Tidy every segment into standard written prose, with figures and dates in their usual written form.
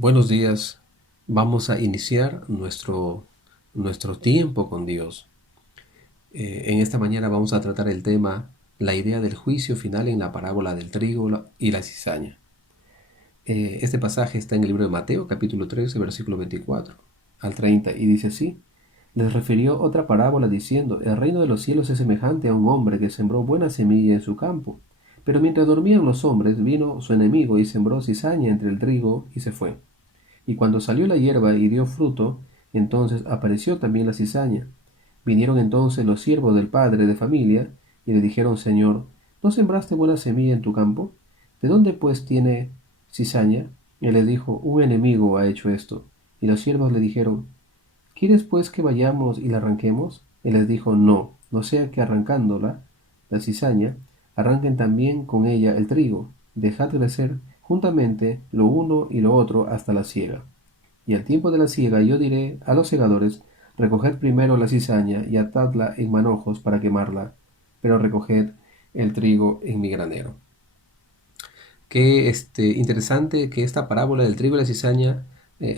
Buenos días. Vamos a iniciar nuestro tiempo con Dios. En esta mañana vamos a tratar el tema, la idea del juicio final en la parábola del trigo y la cizaña. Este pasaje está en el libro de Mateo, capítulo 13, versículo 24 al 30, y dice así: Les refirió otra parábola diciendo: El reino de los cielos es semejante a un hombre que sembró buena semilla en su campo. Pero mientras dormían los hombres, vino su enemigo y sembró cizaña entre el trigo y se fue. Y cuando salió la hierba y dio fruto, entonces apareció también la cizaña. Vinieron entonces los siervos del padre de familia y le dijeron: Señor, ¿no sembraste buena semilla en tu campo? ¿De dónde pues tiene cizaña? Él les dijo: Un enemigo ha hecho esto. Y los siervos le dijeron: ¿Quieres pues que vayamos y la arranquemos? Él les dijo: No, no sea que arrancándola, la cizaña, arranquen también con ella el trigo. Dejad crecer juntamente lo uno y lo otro hasta la siega. Y al tiempo de la siega yo diré a los segadores: Recoged primero la cizaña y atadla en manojos para quemarla, pero recoged el trigo en mi granero. Qué interesante que esta parábola del trigo y la cizaña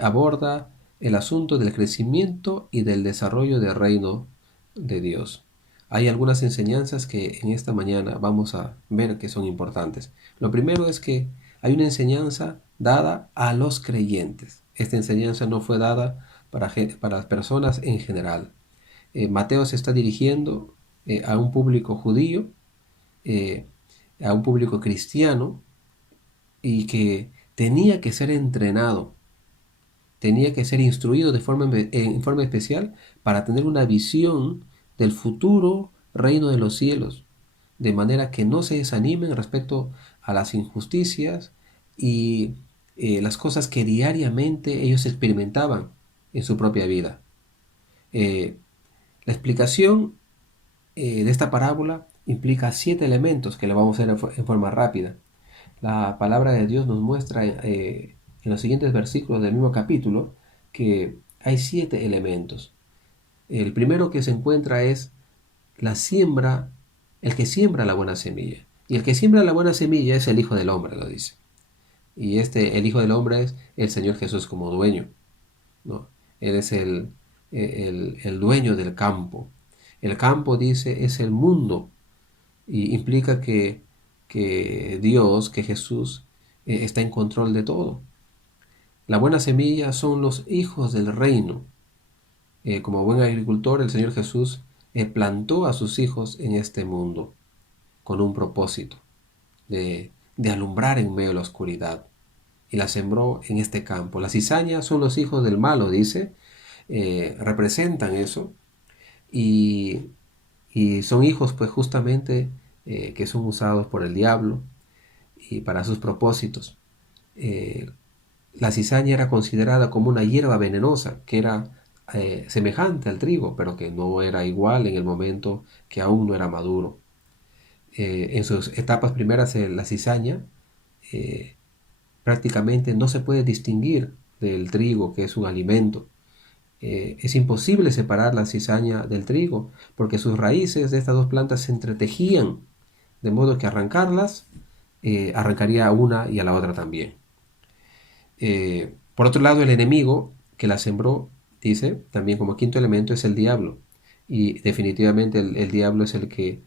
aborda el asunto del crecimiento y del desarrollo del reino de Dios. Hay algunas enseñanzas que en esta mañana vamos a ver que son importantes. Lo primero es que hay una enseñanza dada a los creyentes. Esta enseñanza no fue dada para las personas en general. Mateo se está dirigiendo a un público judío, eh, a un público cristiano, y que tenía que ser entrenado, tenía que ser instruido en forma especial para tener una visión del futuro reino de los cielos, de manera que no se desanimen respecto a las injusticias y las cosas que diariamente ellos experimentaban en su propia vida. Eh, la explicación de esta parábola implica 7 elementos que le vamos a ver en forma rápida. La palabra de Dios nos muestra en los siguientes versículos del mismo capítulo que hay 7 elementos. El primero que se encuentra es la siembra, el que siembra la buena semilla. Y el que siembra la buena semilla es el Hijo del Hombre, lo dice. Y el Hijo del Hombre es el Señor Jesús como dueño, ¿no? Él es el dueño del campo. El campo, dice, es el mundo, y implica que Dios, que Jesús, está en control de todo. La buena semilla son los hijos del reino. Como buen agricultor, el Señor Jesús plantó a sus hijos en este mundo con un propósito de alumbrar en medio de la oscuridad, y la sembró en este campo. Las cizañas son los hijos del malo, dice, representan eso, y, y son hijos pues justamente que son usados por el diablo y para sus propósitos. Eh, la cizaña era considerada como una hierba venenosa, que era semejante al trigo, pero que no era igual en el momento que aún no era maduro. En sus etapas primeras, la cizaña eh, prácticamente no se puede distinguir del trigo, que es un alimento. Es imposible separar la cizaña del trigo, porque sus raíces de estas dos plantas se entretejían, de modo que arrancarlas arrancaría a una y a la otra también. Por otro lado, el enemigo que la sembró, dice, también como quinto elemento, es el diablo. Y definitivamente el diablo es el que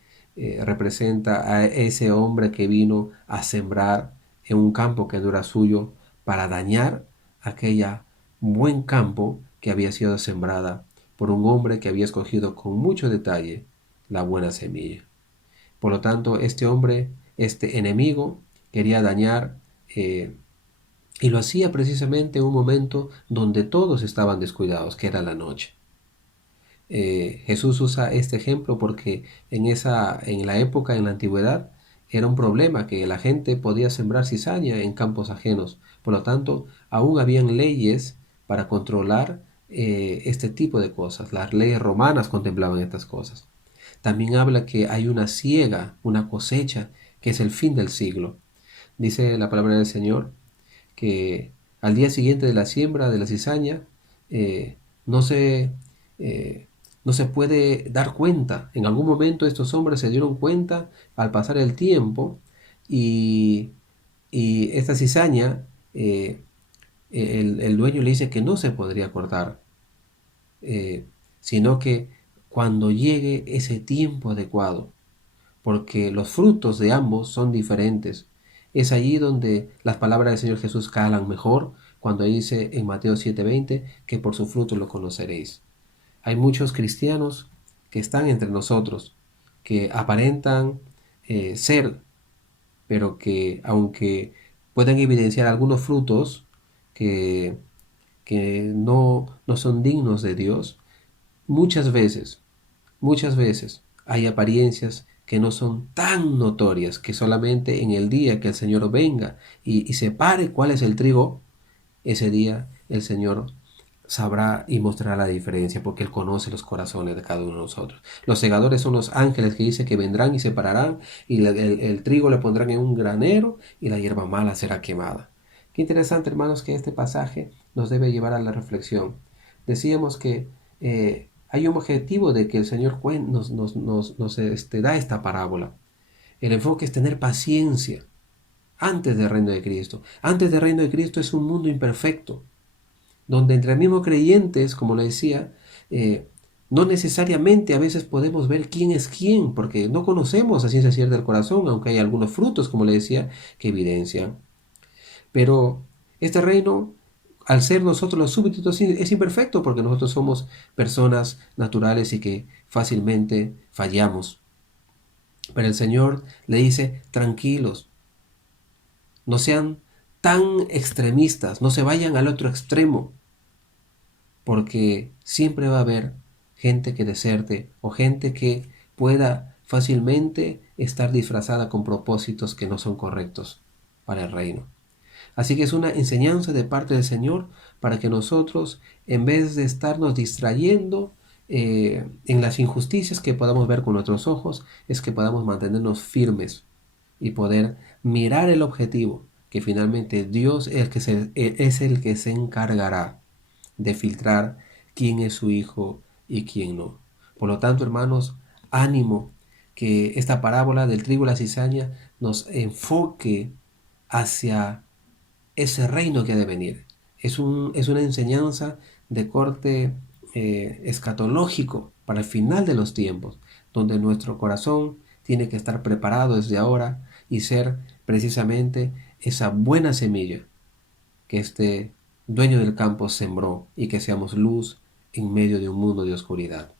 representa a ese hombre que vino a sembrar en un campo que no era suyo para dañar aquella buen campo que había sido sembrada por un hombre que había escogido con mucho detalle la buena semilla. Por lo tanto, este hombre, este enemigo, quería dañar y lo hacía precisamente en un momento donde todos estaban descuidados, que era la noche. Jesús usa este ejemplo porque en la época, en la antigüedad, era un problema que la gente podía sembrar cizaña en campos ajenos. Por lo tanto, aún habían leyes para controlar este tipo de cosas. Las leyes romanas contemplaban estas cosas. También habla que hay una siega, una cosecha, que es el fin del siglo. Dice la palabra del Señor que al día siguiente de la siembra de la cizaña eh, no se, eh, no se puede dar cuenta. En algún momento estos hombres se dieron cuenta al pasar el tiempo, y esta cizaña el dueño le dice que no se podría cortar, sino que cuando llegue ese tiempo adecuado, porque los frutos de ambos son diferentes. Es allí donde las palabras del Señor Jesús calan mejor, cuando dice en Mateo 7:20 que por su fruto lo conoceréis. Hay muchos cristianos que están entre nosotros, que aparentan ser, pero que aunque puedan evidenciar algunos frutos que, que no son dignos de Dios, muchas veces hay apariencias que no son tan notorias, que solamente en el día que el Señor venga y separe cuál es el trigo, ese día el Señor sabrá y mostrará la diferencia, porque Él conoce los corazones de cada uno de nosotros. Los segadores son los ángeles que dice que vendrán y separarán, y el trigo le pondrán en un granero y la hierba mala será quemada. Qué interesante, hermanos, que este pasaje nos debe llevar a la reflexión. Decíamos que hay un objetivo de que el Señor nos da esta parábola. El enfoque es tener paciencia antes del reino de Cristo. Antes del reino de Cristo es un mundo imperfecto, donde entre mismos creyentes, como le decía, no necesariamente a veces podemos ver quién es quién, porque no conocemos a ciencia cierta el corazón, aunque hay algunos frutos, como le decía, que evidencian. Pero este reino, al ser nosotros los súbditos, es imperfecto, porque nosotros somos personas naturales y que fácilmente fallamos. Pero el Señor le dice, tranquilos, no sean tan extremistas, no se vayan al otro extremo, porque siempre va a haber gente que deserte o gente que pueda fácilmente estar disfrazada con propósitos que no son correctos para el reino. Así que es una enseñanza de parte del Señor para que nosotros, en vez de estarnos distrayendo en las injusticias que podamos ver con nuestros ojos, es que podamos mantenernos firmes y poder mirar el objetivo, que finalmente Dios es el que se encargará de filtrar quién es su hijo y quién no. Por lo tanto, hermanos, ánimo, que esta parábola del trigo y la cizaña nos enfoque hacia ese reino que ha de venir. Es una enseñanza de corte escatológico para el final de los tiempos, donde nuestro corazón tiene que estar preparado desde ahora y ser precisamente esa buena semilla que este dueño del campo sembró, y que seamos luz en medio de un mundo de oscuridad.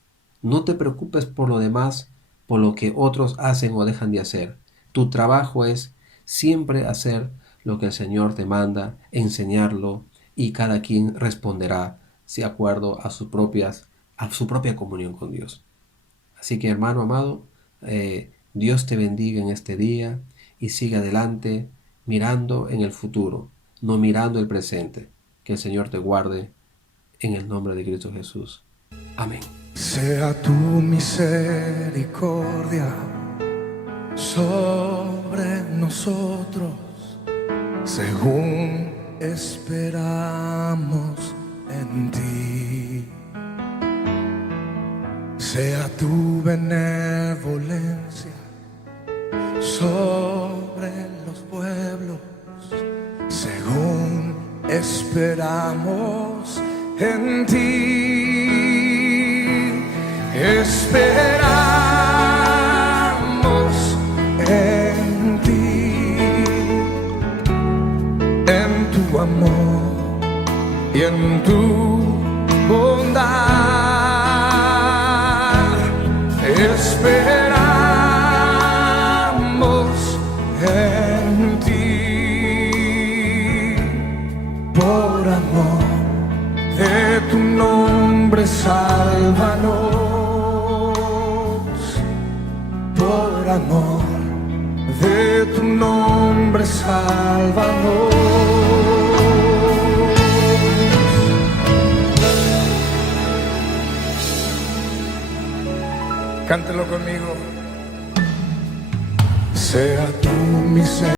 No te preocupes por lo demás, por lo que otros hacen o dejan de hacer. Tu trabajo es siempre hacer lo que el Señor te manda, enseñarlo, y cada quien responderá de acuerdo a su propia comunión con Dios. Así que, hermano amado, Dios te bendiga en este día y siga adelante mirando en el futuro, no mirando el presente. Que el Señor te guarde en el nombre de Cristo Jesús. Amén. Sea tu misericordia sobre nosotros, según esperamos en ti. Sea tu benevolencia sobre los pueblos, según esperamos en ti. Esperamos en ti, en tu amor y en tu bondad. Esperamos en ti, por amor de tu nombre, sálvanos. Por amor de tu nombre, sálvanos. Cántelo conmigo. Sea tu misericordia